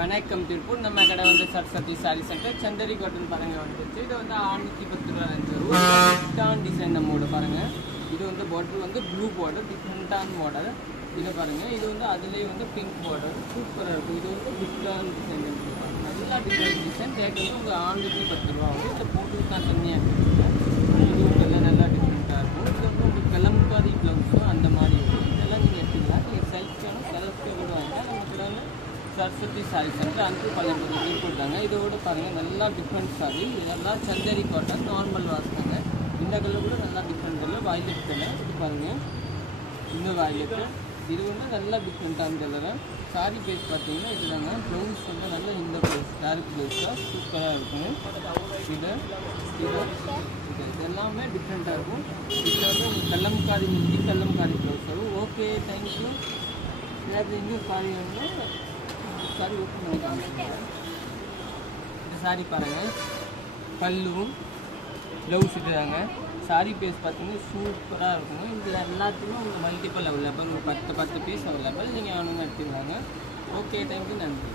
வணக்கம் திருப்பூர். நம்ம கடை வந்து Saraswati sorry centre Chandari cotton பாருங்க வந்துச்சு. இது வந்து 610 ரூபா ரேஞ்ச் வரும். டிஃப்ரெண்டான டிசைன் நம்மோட பாருங்க. இது வந்து பார்டர் வந்து ப்ளூ பார்டர், டிஃப்ரெண்டான மாடல். இதை பாருங்க, இது வந்து அதுலேயே வந்து பிங்க் பார்டர் சூப்பராக இருக்கும். இது வந்து டிஃப்ரெண்டான டிசைன், நல்லா டிஃப்ரெண்ட் டிசைன். ரேட் வந்து உங்கள் 610 ரூபா வந்து இதை போட்டு நான் தனியாக எடுத்துருக்கேன். இது வந்து நல்லா டிஃப்ரெண்ட்டாக இருக்கும். இதுக்கப்புறம் உங்களுக்கு கலம்காரி ப்ளவுஸும் அந்த மாதிரி இருக்கும். இதெல்லாம் நீங்கள் எடுத்துக்கலாம். நீங்கள் சைஸ்க்கான கலர்ஸ்க்கு கூட வாங்க. நமக்கு வந்து சரஸ்வதி சாரி சென்டர் அனுப்பி பல்லு கொடுத்தாங்க. இதோட பாருங்கள் நல்லா டிஃப்ரெண்ட் சாரி. இதெல்லாம் சந்தரி காட்டன் நார்மல் வாசித்தாங்க. இந்த கலர் கூட நல்லா டிஃப்ரெண்ட் கலர், வயலட் கலர். இது பாருங்கள், இந்த வயலட்டு இது வந்து நல்லா டிஃப்ரெண்ட்டான கலரு. சாரி பேஸ் பார்த்தீங்கன்னா இதுதாங்க. ப்ளவுஸ் வந்து நல்லா இந்த ப்ளவுஸ் டார்க் ப்ளவுஸாக சூப்பராக இருக்குங்க. இது எல்லாமே டிஃப்ரெண்ட்டாக இருக்கும். இதில் வந்து உங்களுக்கு கல்லம்காரி மிஞ்சி கல்லம்காரி ப்ளவுஸ் வரும். Okay, thank you. எனக்கு இன்னும் சாரி வந்து சாரி ஓப்பன் பண்ணிக்காங்க. இந்த சாரி பாருங்கள், பல்லுவும் ப்ளவுஸ் இதுதாங்க. சாரி பீஸ் பார்த்தீங்கன்னா சூப்பராக இருக்குங்க. இது எல்லாத்துக்குமே உங்களுக்கு மல்டிபிள் அவைலபிள், ஒரு 10 பீஸ் அவைலபிள். நீங்கள் வேணும்னு எடுத்துக்கலாங்க. ஓகே, தேங்க்யூ, நன்றி.